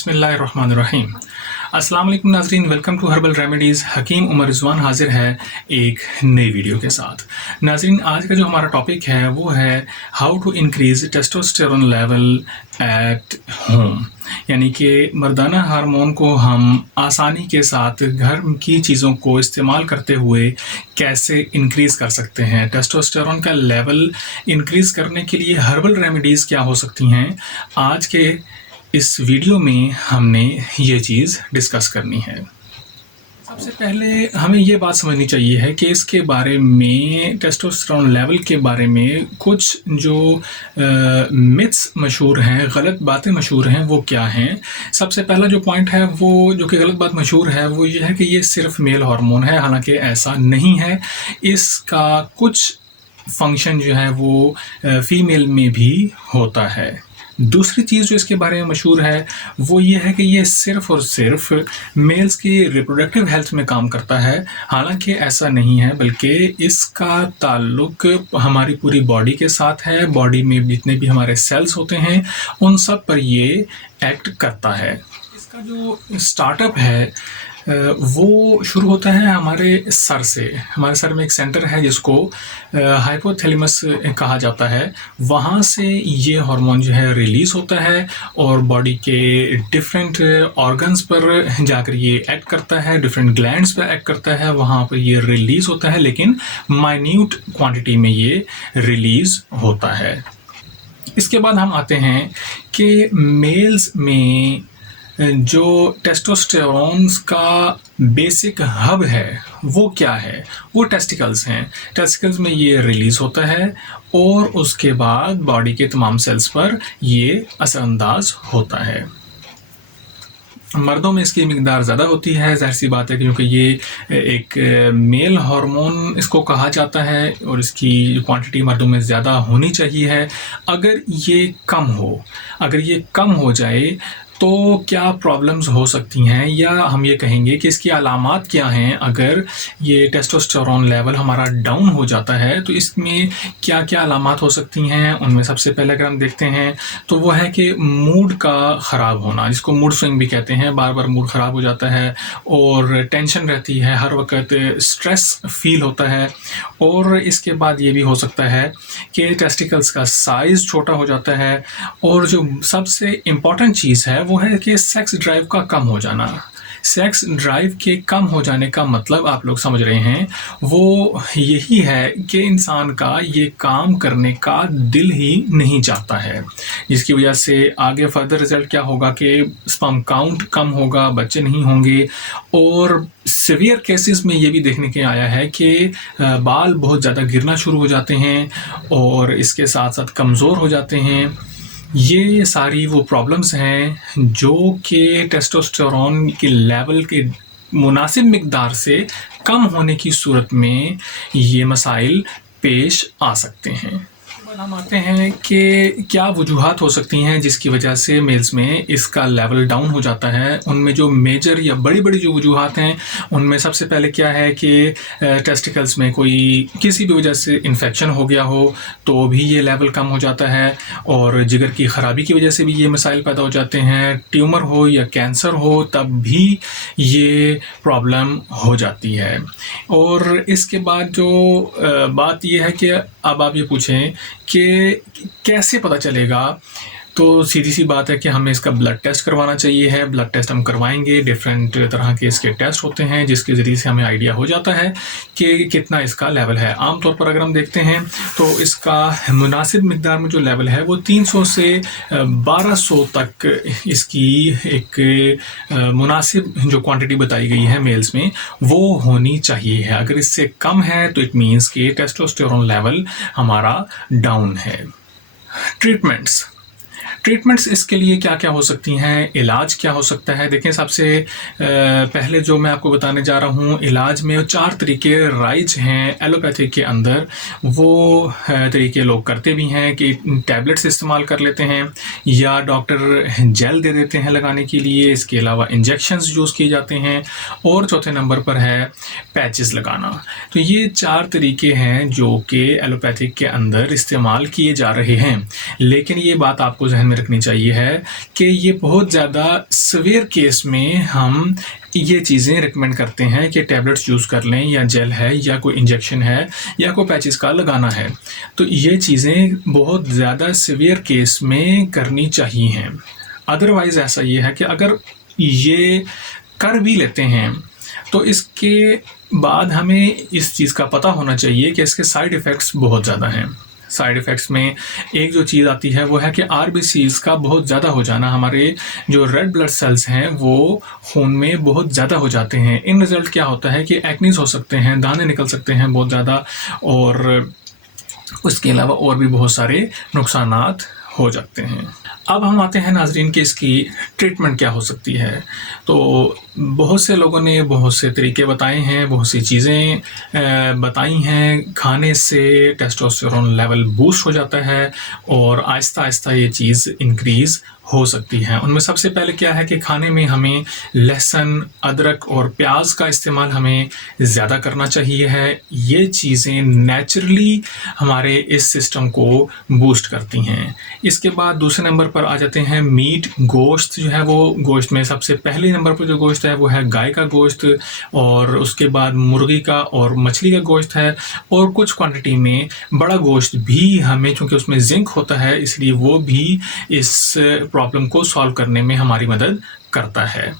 बिस्मिल्लाहिर्रहमानिर्रहीम। अस्सलाम वालेकुम नाज़रीन, वेलकम टू हर्बल रेमेडीज़। हकीम उमर रिजवान हाजिर है एक नई वीडियो के साथ। नाज़रीन, आज का जो हमारा टॉपिक है वो है how to increase testosterone level at home, यानी कि मर्दाना हार्मोन को हम आसानी के साथ घर की चीज़ों को इस्तेमाल करते हुए कैसे इंक्रीज़ कर सकते हैं। टेस्टोस्टेरोन का लेवल इंक्रीज़ करने के लिए हर्बल रेमेडीज़ क्या हो सकती हैं, आज के इस वीडियो में हमने ये चीज़ डिस्कस करनी है। सबसे पहले हमें ये बात समझनी चाहिए है कि इसके बारे में, टेस्टोस्टेरोन लेवल के बारे में कुछ जो मिथ्स मशहूर हैं, गलत बातें मशहूर हैं, वो क्या हैं। सबसे पहला जो पॉइंट है वो जो कि गलत बात मशहूर है वो ये है कि ये सिर्फ मेल हार्मोन है, हालांकि ऐसा नहीं है। इसका कुछ फंक्शन जो है वो फीमेल में भी होता है। दूसरी चीज़ जो इसके बारे में मशहूर है वो ये है कि ये सिर्फ़ और सिर्फ मेल्स की रिप्रोडक्टिव हेल्थ में काम करता है, हालांकि ऐसा नहीं है, बल्कि इसका ताल्लुक हमारी पूरी बॉडी के साथ है। बॉडी में जितने भी हमारे सेल्स होते हैं उन सब पर ये एक्ट करता है। इसका जो स्टार्टअप है वो शुरू होता है हमारे सर से। हमारे सर में एक सेंटर है जिसको हाइपोथैलेमस कहा जाता है। वहाँ से ये हार्मोन जो है रिलीज़ होता है और बॉडी के डिफरेंट ऑर्गन्स पर जाकर ये एक्ट करता है, डिफरेंट ग्लैंड्स पर एक्ट करता है, वहाँ पर ये रिलीज़ होता है, लेकिन माइन्यूट क्वांटिटी में ये रिलीज़ होता है। इसके बाद हम आते हैं कि मेल्स में जो टेस्टोस्टेरोन्स का बेसिक हब है वो क्या है, वो टेस्टिकल्स हैं। टेस्टिकल्स में ये रिलीज़ होता है और उसके बाद बॉडी के तमाम सेल्स पर ये असरअंदाज होता है। मर्दों में इसकी मिकदार ज़्यादा होती है, ज़ाहिर सी बात है, क्योंकि ये एक मेल हार्मोन इसको कहा जाता है और इसकी क्वांटिटी मर्दों में ज़्यादा होनी चाहिए है। अगर ये कम हो जाए तो क्या प्रॉब्लम्स हो सकती हैं, या हम ये कहेंगे कि इसकी अलामात क्या हैं। अगर ये टेस्टोस्टेरोन लेवल हमारा डाउन हो जाता है तो इसमें क्या क्या अलामात हो सकती हैं। उनमें सबसे पहले अगर हम देखते हैं तो वो है कि मूड का ख़राब होना, जिसको मूड स्विंग भी कहते हैं। बार बार मूड ख़राब हो जाता है और टेंशन रहती है, हर वक्त स्ट्रेस फील होता है। और इसके बाद ये भी हो सकता है कि टेस्टिकल्स का साइज़ छोटा हो जाता है। और जो सबसे इम्पॉर्टेंट चीज़ है वो है कि सेक्स ड्राइव का कम हो जाना। सेक्स ड्राइव के कम हो जाने का मतलब आप लोग समझ रहे हैं, वो यही है कि इंसान का ये काम करने का दिल ही नहीं चाहता है, जिसकी वजह से आगे फर्दर रिजल्ट क्या होगा कि स्पर्म काउंट कम होगा, बच्चे नहीं होंगे। और सीवियर केसेस में ये भी देखने के आया है कि बाल बहुत ज़्यादा गिरना शुरू हो जाते हैं और इसके साथ साथ कमज़ोर हो जाते हैं। ये सारी वो प्रॉब्लम्स हैं जो कि टेस्टोस्टेरोन के लेवल के मुनासिब मिकदार से कम होने की सूरत में ये मसाइल पेश आ सकते हैं। हम आते हैं कि क्या वजूहात हो सकती हैं जिसकी वजह से मेल्स में इसका लेवल डाउन हो जाता है। उनमें जो मेजर या बड़ी बड़ी जो वजूहात हैं उनमें सबसे पहले क्या है कि टेस्टिकल्स में कोई किसी भी वजह से इन्फेक्शन हो गया हो तो भी ये लेवल कम हो जाता है, और जिगर की ख़राबी की वजह से भी ये मसाइल पैदा हो जाते हैं। ट्यूमर हो या कैंसर हो तब भी ये प्रॉब्लम हो जाती है। और इसके बाद जो बात ये है कि अब आप ये पूछें कि कैसे पता चलेगा, तो सीधी सी बात है कि हमें इसका ब्लड टेस्ट करवाना चाहिए है। ब्लड टेस्ट हम करवाएंगे, डिफरेंट तरह के इसके टेस्ट होते हैं जिसके ज़रिए से हमें आइडिया हो जाता है कि कितना इसका लेवल है। आमतौर पर अगर हम देखते हैं तो इसका मुनासिब मिकदार में जो लेवल है वो 300 से 1200 तक इसकी एक मुनासिब जो क्वांटिटी बताई गई है मेल्स में वो होनी चाहिए है। अगर इससे कम है तो इट मीन्स कि टेस्टोस्टेरोन लेवल हमारा डाउन है। ट्रीटमेंट्स इसके लिए क्या क्या हो सकती हैं, इलाज क्या हो सकता है। देखें, सबसे पहले जो मैं आपको बताने जा रहा हूँ, इलाज में 4 तरीके राइज हैं एलोपैथिक के अंदर। वो तरीके लोग करते भी हैं कि टैबलेट्स इस्तेमाल कर लेते हैं या डॉक्टर जेल दे देते हैं लगाने के लिए। इसके अलावा इंजेक्शंस यूज़ किए जाते हैं और चौथे नंबर पर है पैचेस लगाना। तो ये 4 तरीके हैं जो कि एलोपैथिक के अंदर इस्तेमाल किए जा रहे हैं। लेकिन ये बात आपको ज़हन में रखनी चाहिए है कि ये बहुत ज़्यादा सीवियर केस में हम ये चीज़ें रिकमेंड करते हैं कि टैबलेट्स यूज़ कर लें, या जेल है, या कोई इंजेक्शन है, या कोई पैचेस का लगाना है। तो ये चीज़ें बहुत ज़्यादा सीवियर केस में करनी चाहिए हैं। अदरवाइज़ ऐसा ये है कि अगर ये कर भी लेते हैं तो इसके बाद हमें इस चीज़ का पता होना चाहिए कि इसके साइड इफ़ेक्ट्स बहुत ज़्यादा हैं। साइड इफ़ेक्ट्स में एक जो चीज़ आती है वो है कि आरबीसीज़ का बहुत ज़्यादा हो जाना, हमारे जो रेड ब्लड सेल्स हैं वो खून में बहुत ज़्यादा हो जाते हैं। इन रिज़ल्ट क्या होता है कि एक्नीज़ हो सकते हैं, दाने निकल सकते हैं बहुत ज़्यादा, और उसके अलावा और भी बहुत सारे नुकसानात हो जाते हैं। अब हम आते हैं नाज़रीन कि इसकी ट्रीटमेंट क्या हो सकती है। तो बहुत से लोगों ने बहुत से तरीके बताए हैं, बहुत सी चीज़ें बताई हैं। खाने से टेस्टोस्टेरोन लेवल बूस्ट हो जाता है और आहिस्ता आहिस्ता ये चीज़ इंक्रीज़ हो सकती है। उनमें सबसे पहले क्या है कि खाने में हमें लहसुन, अदरक और प्याज का इस्तेमाल हमें ज़्यादा करना चाहिए है। ये चीज़ें नेचुरली हमारे इस सिस्टम को बूस्ट करती हैं। इसके बाद दूसरे नंबर पर आ जाते हैं मीट, गोश्त जो है वो, गोश्त में सबसे पहले नंबर पर जो गोश्त है वो है गाय का गोश्त, और उसके बाद मुर्गी का और मछली का गोश्त है, और कुछ क्वांटिटी में बड़ा गोश्त भी हमें, चूँकि उसमें जिंक होता है इसलिए वो भी इस प्रॉब्लम को सॉल्व करने में हमारी मदद करता है।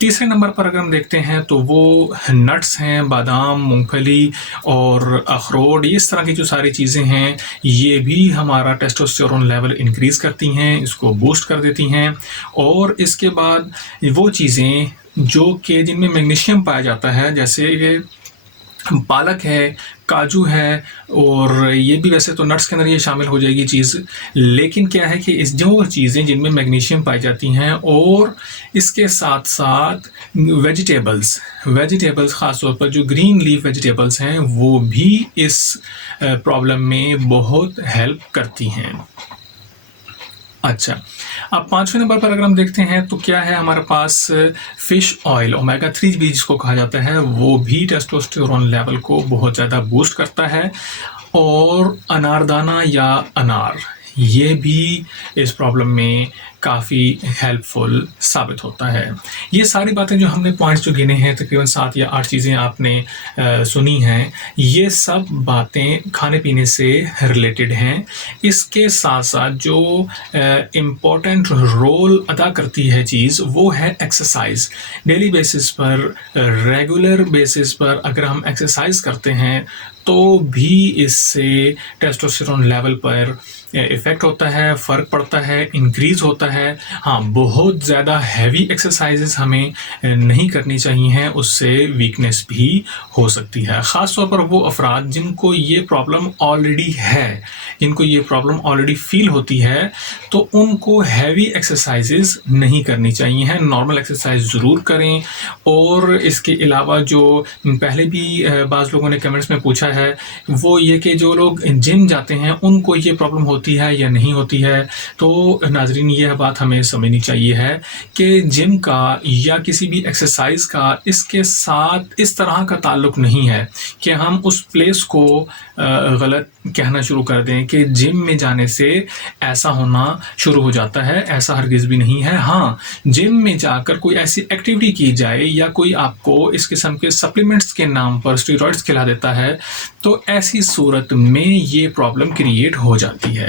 तीसरे नंबर पर अगर हम देखते हैं तो वो नट्स हैं, बादाम, मूंगफली और अखरोट, इस तरह की जो सारी चीज़ें हैं ये भी हमारा टेस्टोस्टेरोन लेवल इंक्रीज़ करती हैं, इसको बूस्ट कर देती हैं। और इसके बाद वो चीज़ें जो कि जिनमें मैग्नीशियम पाया जाता है, जैसे पालक है, काजू है, और ये भी वैसे तो नट्स के अंदर ये शामिल हो जाएगी चीज़, लेकिन क्या है कि इस जो चीज़ें जिनमें मैग्नीशियम पाई जाती हैं, और इसके साथ साथ वेजिटेबल्स ख़ास तौर पर जो ग्रीन लीफ वेजिटेबल्स हैं वो भी इस प्रॉब्लम में बहुत हेल्प करती हैं। अच्छा, अब पाँचवें नंबर पर अगर हम देखते हैं तो क्या है हमारे पास फ़िश ऑयल, ओमेगा 3 भी जिसको कहा जाता है, वो भी टेस्टोस्टेरोन लेवल को बहुत ज़्यादा बूस्ट करता है। और अनारदाना या अनार, ये भी इस प्रॉब्लम में काफ़ी हेल्पफुल साबित होता है। ये सारी बातें जो हमने पॉइंट्स जो गिने हैं, तकरीबन 7 या 8 चीज़ें आपने सुनी हैं, ये सब बातें खाने पीने से रिलेटेड हैं। इसके साथ साथ जो इम्पोर्टेंट रोल अदा करती है चीज़ वो है एक्सरसाइज। डेली बेसिस पर, रेगुलर बेसिस पर अगर हम एक्सरसाइज करते हैं तो भी इससे टेस्टोस्टेरोन लेवल पर इफ़ेक्ट होता है, फ़र्क पड़ता है, इंक्रीज़ होता है। हाँ, बहुत ज़्यादा हैवी एक्सरसाइजेस हमें नहीं करनी चाहिए हैं, उससे वीकनेस भी हो सकती है। ख़ास तौर पर वो अफराद जिनको ये प्रॉब्लम ऑलरेडी है, जिनको ये प्रॉब्लम ऑलरेडी फील होती है, तो उनको हैवी एक्सरसाइजेस नहीं करनी चाहिए हैं। नॉर्मल एक्सरसाइज ज़रूर करें। और इसके अलावा जो पहले भी बाज़ लोगों ने कमेंट्स में पूछा है, वो ये कि जो लोग जिम जाते हैं उनको ये प्रॉब्लम होती है या नहीं होती है। तो नाज़रीन, यह बात हमें समझनी चाहिए है कि जिम का या किसी भी एक्सरसाइज का इसके साथ इस तरह का ताल्लुक़ नहीं है कि हम उस प्लेस को गलत कहना शुरू कर दें कि जिम में जाने से ऐसा होना शुरू हो जाता है। ऐसा हरगिज़ भी नहीं है। हाँ, जिम में जाकर कोई ऐसी एक्टिविटी की जाए या कोई आपको इस किस्म के सप्लीमेंट्स के नाम पर स्टेरॉइड्स खिला देता है, तो ऐसी सूरत में ये प्रॉब्लम क्रिएट हो जाती है।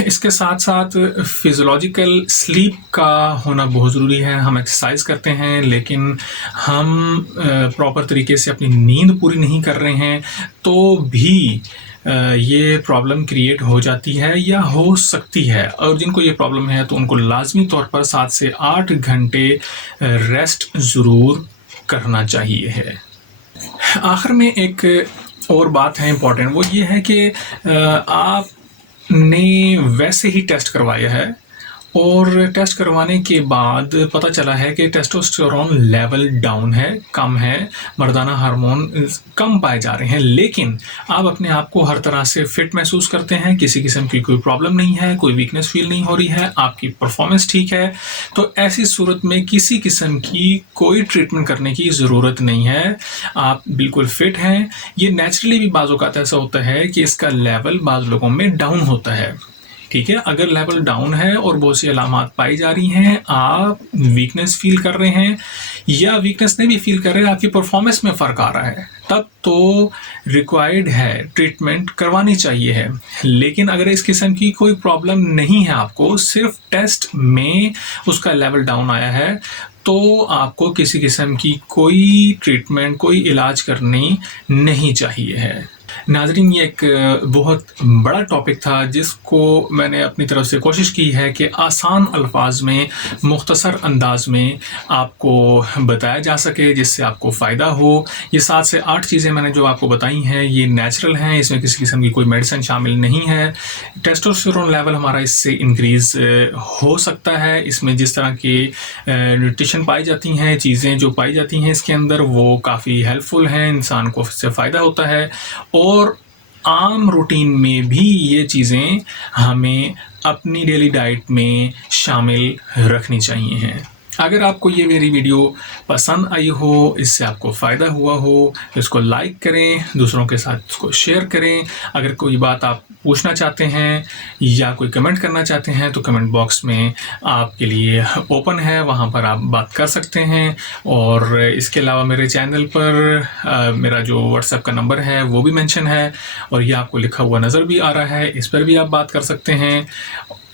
इसके साथ साथ फिज़ियोलॉजिकल स्लीप का होना बहुत ज़रूरी है। हम एक्सरसाइज करते हैं लेकिन हम प्रॉपर तरीके से अपनी नींद पूरी नहीं कर रहे हैं, तो भी ये प्रॉब्लम क्रिएट हो जाती है या हो सकती है। और जिनको ये प्रॉब्लम है तो उनको लाजमी तौर पर 7 से 8 घंटे रेस्ट ज़रूर करना चाहिए है। आखिर में एक और बात है इम्पॉर्टेंट, वो ये है कि आपने वैसे ही टेस्ट करवाया है और टेस्ट करवाने के बाद पता चला है कि टेस्टोस्टेरोन लेवल डाउन है, कम है, मर्दाना हार्मोन कम पाए जा रहे हैं, लेकिन आप अपने आप को हर तरह से फिट महसूस करते हैं, किसी किस्म की कोई प्रॉब्लम नहीं है, कोई वीकनेस फील नहीं हो रही है, आपकी परफॉर्मेंस ठीक है, तो ऐसी सूरत में किसी किस्म की कोई ट्रीटमेंट करने की ज़रूरत नहीं है। आप बिल्कुल फिट हैं। ये नेचुरली भी बाज़ औक़ात ऐसा होता है कि इसका लेवल बाज़ लोगों में डाउन होता है, ठीक है? अगर लेवल डाउन है और बहुत सी अलामात पाई जा रही हैं, आप वीकनेस फ़ील कर रहे हैं या वीकनेस नहीं भी फ़ील कर रहे हैं, आपकी परफ़ॉर्मेंस में फ़र्क आ रहा है, तब तो रिक्वायर्ड है, ट्रीटमेंट करवानी चाहिए है। लेकिन अगर इस किस्म की कोई प्रॉब्लम नहीं है आपको, सिर्फ़ टेस्ट में उसका लेवल डाउन आया है, तो आपको किसी किस्म की कोई ट्रीटमेंट, कोई इलाज करनी नहीं चाहिए है। नाज़रीन, ये एक बहुत बड़ा टॉपिक था जिसको मैंने अपनी तरफ से कोशिश की है कि आसान अल्फाज में, मुख्तसर अंदाज में आपको बताया जा सके जिससे आपको फ़ायदा हो। ये 7 से 8 चीज़ें मैंने जो आपको बताई हैं ये नेचुरल हैं, इसमें किसी किस्म की कोई मेडिसिन शामिल नहीं है। टेस्टोस्टेरोन लेवल हमारा इससे इंक्रीज़ हो सकता है। इसमें जिस तरह की न्यूट्रिशन पाई जाती हैं, चीज़ें जो पाई जाती हैं इसके अंदर, वो काफ़ी हेल्पफुल हैं, इंसान को इससे फ़ायदा होता है। और आम रूटीन में भी ये चीज़ें हमें अपनी डेली डाइट में शामिल रखनी चाहिए हैं। अगर आपको ये मेरी वीडियो पसंद आई हो, इससे आपको फ़ायदा हुआ हो, तो इसको लाइक करें, दूसरों के साथ इसको शेयर करें। अगर कोई बात आप पूछना चाहते हैं या कोई कमेंट करना चाहते हैं तो कमेंट बॉक्स में आपके लिए ओपन है, वहाँ पर आप बात कर सकते हैं। और इसके अलावा मेरे चैनल पर मेरा जो व्हाट्सएप का नंबर है वो भी मेंशन है और ये आपको लिखा हुआ नज़र भी आ रहा है, इस पर भी आप बात कर सकते हैं।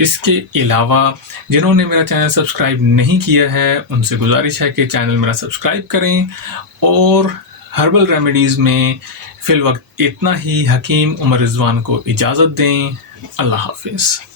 इसके अलावा जिन्होंने मेरा चैनल सब्सक्राइब नहीं किया है उनसे गुजारिश है कि चैनल मेरा सब्सक्राइब करें। और हर्बल रेमेडीज़ में फ़िलवक्त इतना ही। हकीम उमर रिज़वान को इजाज़त दें। अल्लाह हाफ़िज़।